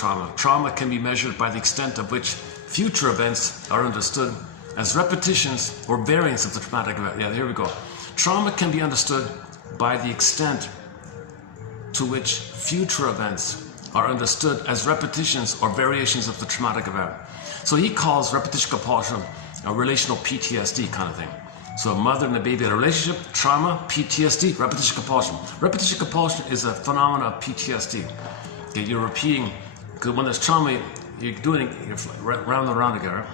trauma. Trauma can be measured by the extent of which future events are understood as repetitions or variants of the traumatic event. Yeah, here we go. Trauma can be understood by the extent to which future events are understood as repetitions or variations of the traumatic event. So he calls repetition compulsion a relational PTSD kind of thing. So a mother and a baby had a relationship, trauma, PTSD, repetition compulsion. Repetition compulsion is a phenomenon of PTSD. Okay, you're repeating, because when there's trauma, you're doing it round and round again.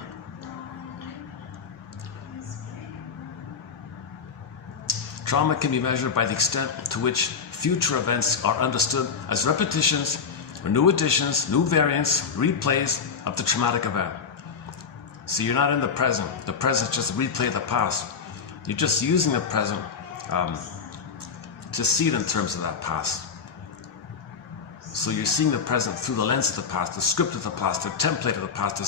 Trauma can be measured by the extent to which future events are understood as repetitions or new additions, new variants, replays of the traumatic event. So you're not in the present. The present just replay the past. You're just using the present to see it in terms of that past. So you're seeing the present through the lens of the past, the script of the past, the template of the past,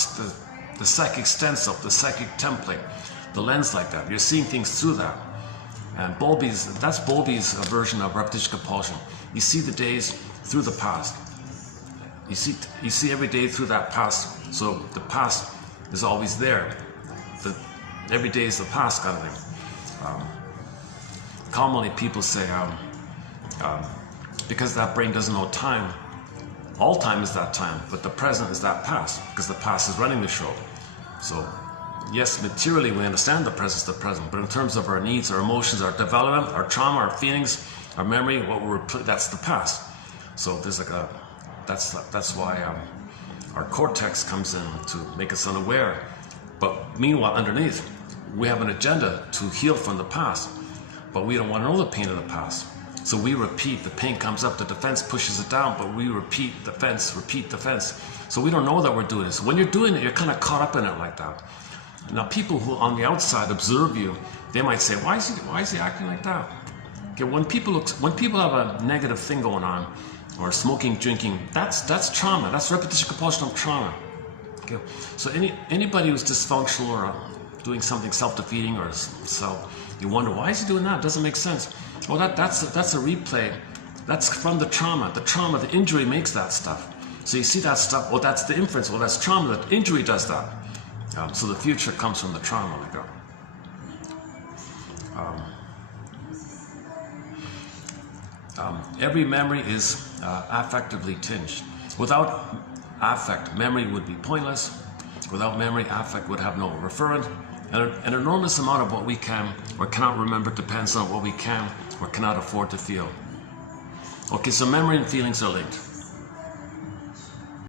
the psychic stencil, the psychic template, the lens like that. You're seeing things through that. And that's Bowlby's version of repetition compulsion. You see the days through the past. You see every day through that past. So the past is always there. Every day is the past kind of thing. Commonly people say, because that brain doesn't know time, all time is that time, but the present is that past, because the past is running the show. So yes, materially we understand the present is the present, but in terms of our needs, our emotions, our development, our trauma, our feelings, our memory, that's the past. So there's like that's why our cortex comes in to make us unaware. But meanwhile, underneath, we have an agenda to heal from the past, but we don't want to know the pain of the past. So we repeat, the pain comes up, the defense pushes it down, but we repeat defense. So we don't know that we're doing it. So when you're doing it, you're kind of caught up in it like that. Now people who on the outside observe you, they might say, why is he acting like that? Okay, when people have a negative thing going on, or smoking, drinking, that's trauma. That's repetition compulsion of trauma. Okay, so anybody who's dysfunctional or doing something self-defeating or you wonder, why is he doing that? It doesn't make sense. Well, that's a replay. That's from the trauma. The injury makes that stuff. So you see that stuff, well, that's the inference. Well, that's trauma. The injury does that. So the future comes from the trauma. Like that. Every memory is affectively tinged. Without affect, memory would be pointless. Without memory, affect would have no referent. And an enormous amount of what we can or cannot remember depends on what we can or cannot afford to feel. Okay, so memory and feelings are linked.